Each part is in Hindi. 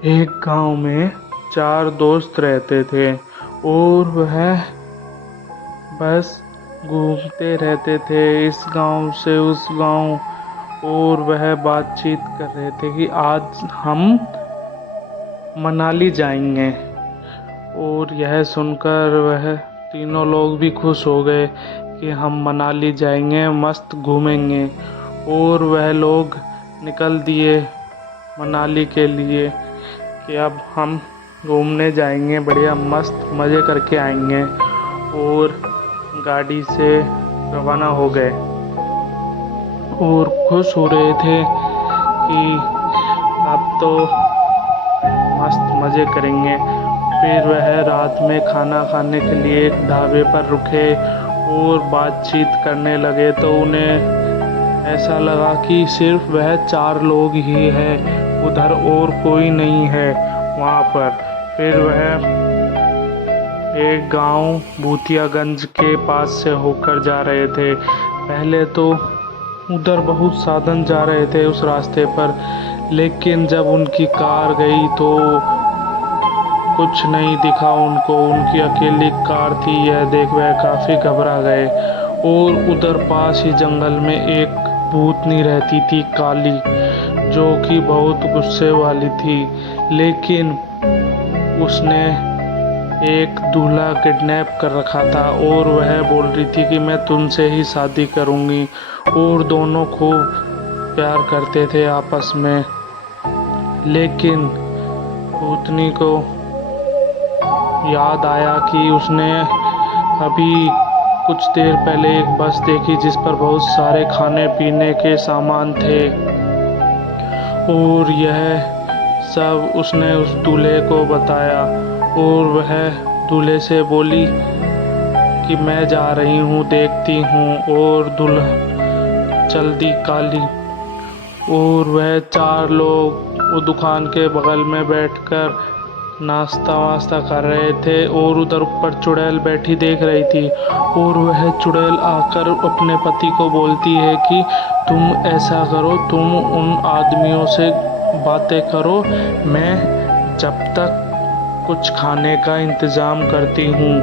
एक गांव में 4 दोस्त रहते थे और वह बस घूमते रहते थे इस गांव से उस गांव। और वह बातचीत कर रहे थे कि आज हम मनाली जाएंगे। और यह सुनकर वह तीनों लोग भी खुश हो गए कि हम मनाली जाएंगे, मस्त घूमेंगे। और वह लोग निकल दिए मनाली के लिए कि अब हम घूमने जाएंगे, बढ़िया मस्त मज़े करके आएंगे। और गाड़ी से रवाना हो गए और खुश हो रहे थे कि अब तो मस्त मज़े करेंगे। फिर वह रात में खाना खाने के लिए एक ढाबे पर रुके और बातचीत करने लगे तो उन्हें ऐसा लगा कि सिर्फ वह 4 लोग ही हैं उधर और कोई नहीं है वहाँ पर। फिर वह एक गांव भूतियागंज के पास से होकर जा रहे थे। पहले तो उधर बहुत साधन जा रहे थे उस रास्ते पर, लेकिन जब उनकी कार गई तो कुछ नहीं दिखा उनको, उनकी अकेली कार थी यह देख वह काफ़ी घबरा गए। और उधर पास ही जंगल में एक भूतनी रहती थी काली, जो कि बहुत गुस्से वाली थी। लेकिन उसने एक दूल्हा किडनैप कर रखा था और वह बोल रही थी कि मैं तुमसे ही शादी करूंगी। और दोनों खूब प्यार करते थे आपस में। लेकिन भूतनी को याद आया कि उसने अभी कुछ देर पहले एक बस देखी जिस पर बहुत सारे खाने पीने के सामान थे। और यह सब उसने उस दूल्हे को बताया और वह दूल्हे से बोली कि मैं जा रही हूँ, देखती हूँ। और दूल्हा चल दी काली। और वह 4 लोग वो दुकान के बगल में बैठकर नाश्ता वास्ता कर रहे थे और उधर ऊपर चुड़ैल बैठी देख रही थी। और वह चुड़ैल आकर अपने पति को बोलती है कि तुम ऐसा करो, तुम उन आदमियों से बातें करो, मैं जब तक कुछ खाने का इंतज़ाम करती हूँ।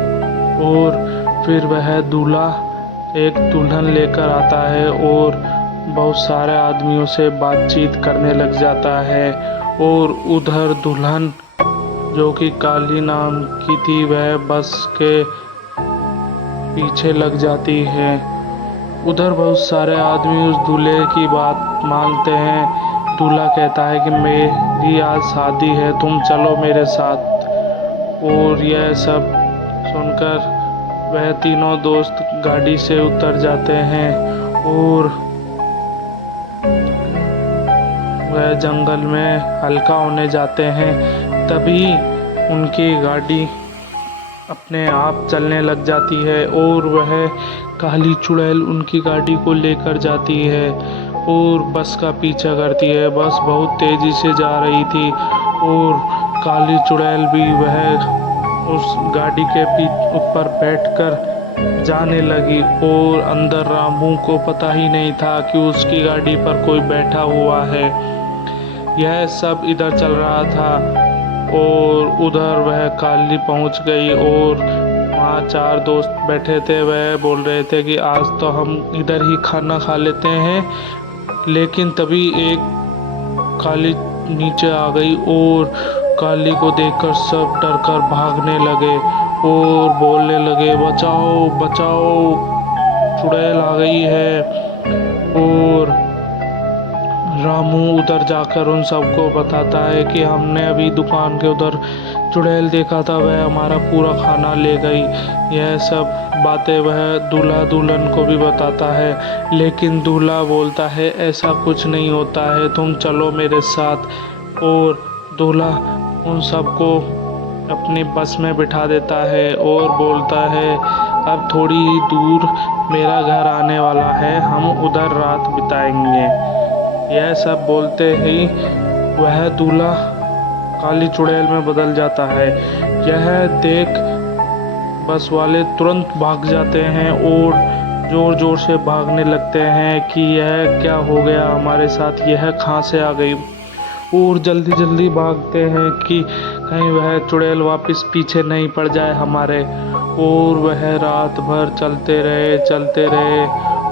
और फिर वह दूल्हा एक दुल्हन लेकर आता है और बहुत सारे आदमियों से बातचीत करने लग जाता है। और उधर दुल्हन जो कि काली नाम की थी वह बस के पीछे लग जाती है। उधर बहुत सारे आदमी उस दूल्हे की बात मानते हैं। दूल्हा कहता है कि मेरी आज शादी है, तुम चलो मेरे साथ। और यह सब सुनकर वह तीनों दोस्त गाड़ी से उतर जाते हैं और वह जंगल में हल्का होने जाते हैं। तभी उनकी गाड़ी अपने आप चलने लग जाती है और वह काली चुड़ैल उनकी गाड़ी को लेकर जाती है और बस का पीछा करती है। बस बहुत तेज़ी से जा रही थी और काली चुड़ैल भी वह उस गाड़ी के ऊपर बैठकर जाने लगी। और अंदर रामू को पता ही नहीं था कि उसकी गाड़ी पर कोई बैठा हुआ है। यह सब इधर चल रहा था और उधर वह काली पहुंच गई और वहाँ 4 दोस्त बैठे थे। वह बोल रहे थे कि आज तो हम इधर ही खाना खा लेते हैं। लेकिन तभी एक काली नीचे आ गई और काली को देखकर सब डरकर भागने लगे और बोलने लगे, बचाओ बचाओ, चुड़ैल आ गई है। और रामू उधर जाकर उन सबको बताता है कि हमने अभी दुकान के उधर चुड़ैल देखा था, वह हमारा पूरा खाना ले गई। यह सब बातें वह दूल्हा दुल्हन को भी बताता है। लेकिन दूल्हा बोलता है ऐसा कुछ नहीं होता है, तुम चलो मेरे साथ। और दूल्हा उन सबको अपनी बस में बिठा देता है और बोलता है अब थोड़ी ही दूर मेरा घर आने वाला है, हम उधर रात बिताएंगे। यह सब बोलते ही वह दूल्हा काली चुड़ैल में बदल जाता है। यह देख बस वाले तुरंत भाग जाते हैं और ज़ोर ज़ोर से भागने लगते हैं कि यह क्या हो गया हमारे साथ, यह कहाँ से आ गई। और जल्दी जल्दी भागते हैं कि कहीं वह चुड़ैल वापस पीछे नहीं पड़ जाए हमारे। और वह रात भर चलते रहे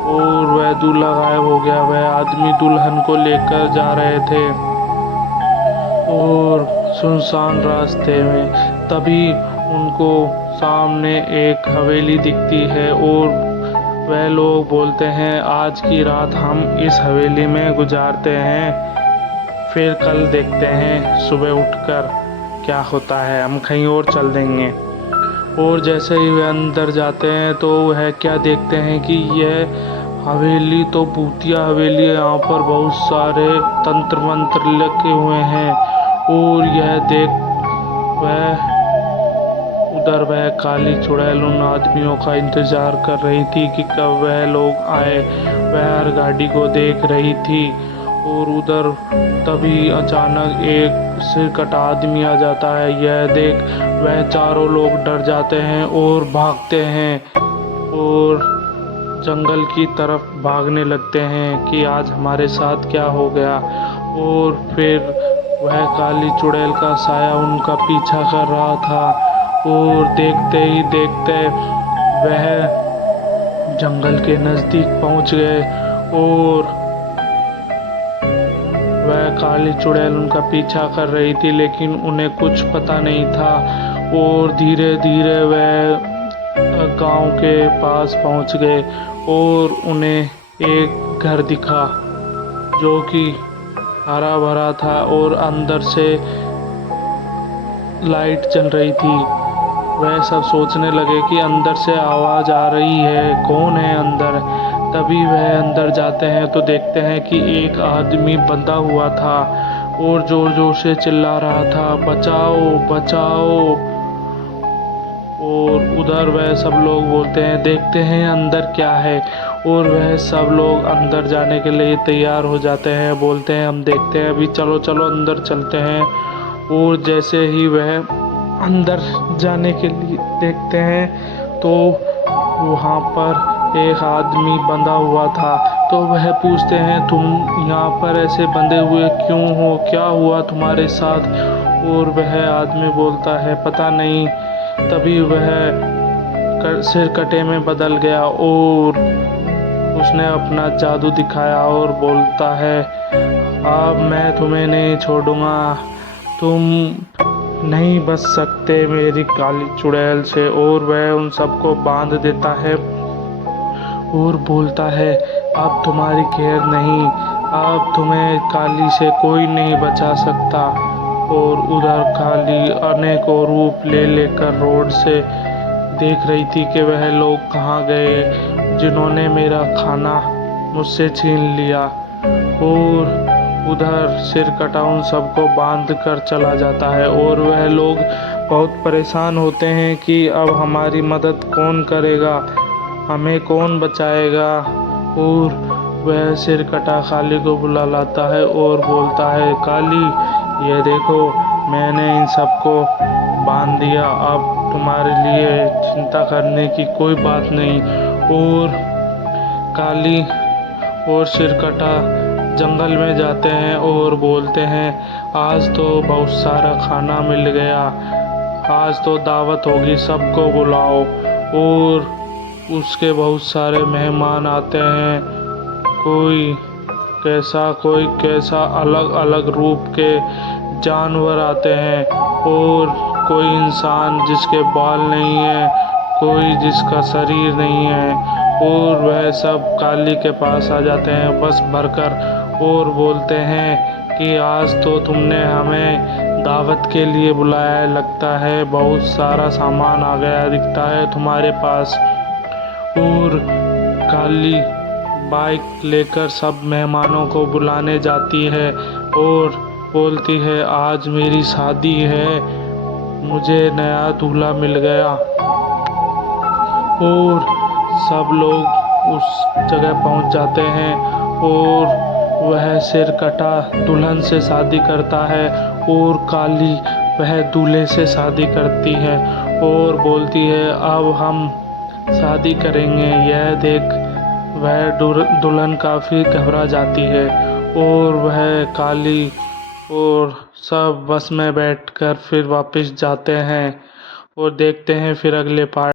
और वह दूल्हा गायब हो गया। वह आदमी दुल्हन को लेकर जा रहे थे और सुनसान रास्ते में तभी उनको सामने एक हवेली दिखती है और वह लोग बोलते हैं आज की रात हम इस हवेली में गुजारते हैं, फिर कल देखते हैं सुबह उठकर क्या होता है, हम कहीं और चल देंगे। और जैसे ही वे अंदर जाते हैं तो वह क्या देखते हैं कि यह हवेली तो भूतिया हवेली है। यहाँ पर बहुत सारे तंत्र मंत्र लगे हुए हैं और यह देख वह काली चुड़ैल उन आदमियों का इंतजार कर रही थी कि कब वह लोग आए। वह हर गाड़ी को देख रही थी और उधर तभी अचानक एक सिरकटा आदमी आ जाता है। यह देख वह चारों लोग डर जाते हैं और भागते हैं और जंगल की तरफ भागने लगते हैं कि आज हमारे साथ क्या हो गया। और फिर वह काली चुड़ैल का साया उनका पीछा कर रहा था और देखते ही देखते वह जंगल के नज़दीक पहुंच गए और वह काली चुड़ैल उनका पीछा कर रही थी लेकिन उन्हें कुछ पता नहीं था। और धीरे धीरे वह गांव के पास पहुंच गए और उन्हें एक घर दिखा जो कि हरा भरा था और अंदर से लाइट चल रही थी। वह सब सोचने लगे कि अंदर से आवाज़ आ रही है, कौन है अंदर। तभी वह अंदर जाते हैं तो देखते हैं कि एक आदमी बंधा हुआ था और जोर जोर से चिल्ला रहा था, बचाओ बचाओ। और उधर वह सब लोग बोलते हैं देखते हैं अंदर क्या है। और वह सब लोग अंदर जाने के लिए तैयार हो जाते हैं, बोलते हैं हम देखते हैं, अभी चलो चलो अंदर चलते हैं। और जैसे ही वह अंदर जाने के लिए देखते हैं तो वहाँ पर एक आदमी बंधा हुआ था। तो वह पूछते हैं तुम यहाँ पर ऐसे बंधे हुए क्यों हो, क्या हुआ तुम्हारे साथ। और वह आदमी बोलता है पता नहीं। तभी वह सिर कटे में बदल गया और उसने अपना जादू दिखाया और बोलता है अब मैं तुम्हें नहीं छोड़ूंगा, तुम नहीं बच सकते मेरी काली चुड़ैल से। और वह उन सबको बांध देता है और बोलता है अब तुम्हारी खैर नहीं, अब तुम्हें काली से कोई नहीं बचा सकता। और उधर काली अनेकों रूप ले लेकर रोड से देख रही थी कि वह लोग कहाँ गए जिन्होंने मेरा खाना मुझसे छीन लिया। और उधर सिर कटा उन सबको बांध कर चला जाता है और वह लोग बहुत परेशान होते हैं कि अब हमारी मदद कौन करेगा, हमें कौन बचाएगा। और वह सिर कटा काली को बुला लाता है और बोलता है काली ये देखो मैंने इन सबको बांध दिया, अब तुम्हारे लिए चिंता करने की कोई बात नहीं। और काली और सिरकटा जंगल में जाते हैं और बोलते हैं आज तो बहुत सारा खाना मिल गया, आज तो दावत होगी, सबको बुलाओ। और उसके बहुत सारे मेहमान आते हैं, कोई कैसा अलग अलग रूप के जानवर आते हैं और कोई इंसान जिसके बाल नहीं है, कोई जिसका शरीर नहीं है। और वह सब काली के पास आ जाते हैं बस भरकर और बोलते हैं कि आज तो तुमने हमें दावत के लिए बुलाया है, लगता है बहुत सारा सामान आ गया दिखता है तुम्हारे पास। और काली बाइक लेकर सब मेहमानों को बुलाने जाती है और बोलती है आज मेरी शादी है, मुझे नया दूल्हा मिल गया। और सब लोग उस जगह पहुंच जाते हैं और वह सिर कटा दुल्हन से शादी करता है और काली वह दूल्हे से शादी करती है और बोलती है अब हम शादी करेंगे। यह देख वह दुल्हन काफ़ी घबरा जाती है और वह काली और सब बस में बैठकर फिर वापस जाते हैं और देखते हैं फिर अगले पार्ट।